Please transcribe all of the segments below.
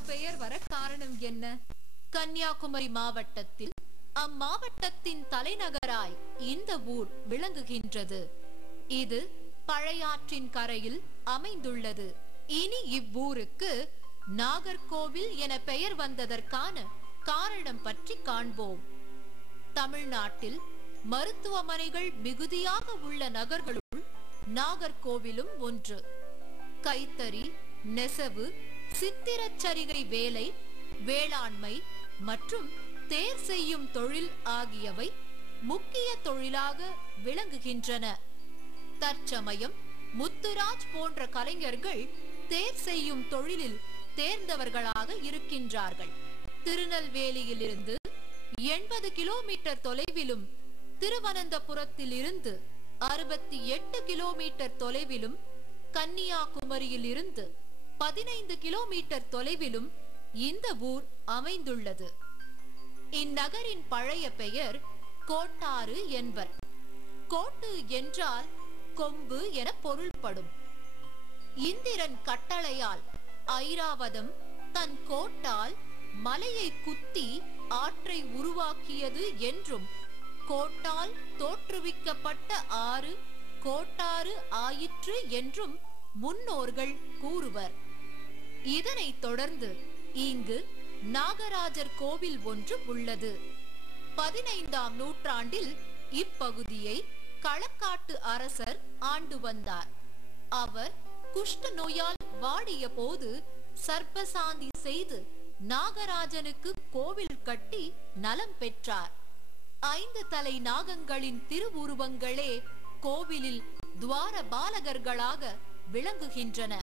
அப்பெயர் வர காரணம் என்ன? கன்னியாகுமரி மாவட்டத்தில் அம்மாவட்டத்தின் தலைநகராய் இந்த ஊர் விளங்குகின்றது. இது பழையாற்றின் கரையில் அமைந்துள்ளது. இனி இவ்வூருக்கு நாகர்கோவில் என பெயர் வந்ததற்கான காரணம் பற்றி காண்போம். தமிழ்நாட்டில் மருத்துவமனைகள் மிகுதியாக உள்ள நகர்களுள் நாகர்கோவிலும் ஒன்று. கைத்தறி, நெசவு, சித்திரச்சரிகை வேலை, வேளாண்மை மற்றும் தேர் செய்யும் தொழில் ஆகியவை முக்கிய தொழிலாக விளங்குகின்றன. தற்சமயம் முத்துராஜ் போன்ற கலைஞர்கள் தேர் செய்யும் தொழிலில் தேர்ந்தவர்களாக இருக்கின்றார்கள். திருநெல்வேலியிலிருந்து 80 கிலோமீட்டர் தொலைவிலும், திருவனந்தபுரத்தில் இருந்து 68 கிலோமீட்டர் தொலைவிலும், கன்னியாகுமரியில் இருந்து 15 கிலோமீட்டர் தொலைவிலும் இந்த ஊர் அமைந்துள்ளது. இந்நகரின் பழைய பெயர் கோட்டாறு என்பர். கோட்டு என்றால் கொம்பு என பொருள்படும். இந்திரன் கட்டளையால் ஐராவதம் தன் கோட்டால் மலையை குத்தி ஆற்றை உருவாக்கியது என்றும், கோட்டால் தோற்றுவிக்கப்பட்ட ஆறு கோட்டாறு ஆயிற்று என்றும் முன்னோர்கள் கூறுவர். இதனைத் தொடர்ந்து இங்கு நாகராஜர் கோவில் ஒன்று உள்ளது. 15ஆம் நூற்றாண்டில் இப்பகுதியை களக்காட்டு அரசர் ஆண்டு வந்தார். அவர் குஷ்ட நோயால் வாடிய போது சர்ப்பசாந்தி செய்து நாகராஜனுக்கு கோவில் கட்டி நலம் பெற்றார். 5 தலை நாகங்களின் திருவுருவங்களே கோவிலில் துவார பாலகர்களாக விளங்குகின்றன.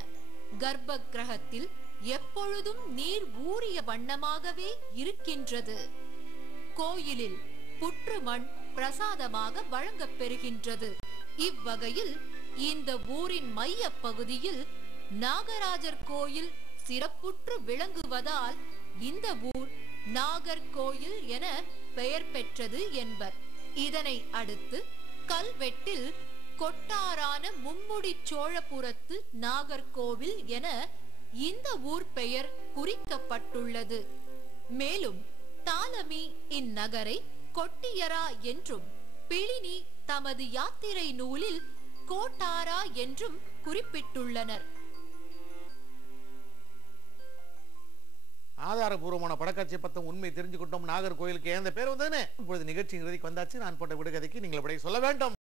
கர்ப்ப கிரகத்தில் எப்பொழுதும் நீர் ஊறிய வண்ணமாகவே இருக்கின்றது. கோயிலில் புற்று மண் பிரசாதமாக வழங்கப் பெறுகின்றது. இவ்வகையில் இந்த ஊரின் மைய பகுதியில் நாகராஜர் கோயில் சிறப்புற்று விளங்குவதால் இந்த ஊர் நாகர்கோயில் என பெயர் பெற்றது என்பர். இதனை அடுத்து கல்வெட்டில் கொட்டாரான மும்முடி சோழபுரத்து நாகர்கோவில் என இந்த ஊர் பெயர் குறிக்கப்பட்டுள்ளது. மேலும் தாலமி இந்நகரை கொட்டியரா என்றும், பிளினி தமது யாத்திரை நூலில் கோட்டாரா என்றும் குறிப்பிட்டுள்ளனர். ஆதாரபூர்வமான படக்காட்சி பத்தம் உண்மை தெரிஞ்சுக்கிட்டோம். நாகர்கோயிலுக்கு ஏன் பேர் வந்ததுன்னு இப்பொழுது நிகழ்ச்சி இறுதிக்கு வந்தாச்சு. நான் போட்ட விடுகதைக்கு நீங்கள் விடை சொல்ல வேண்டும்.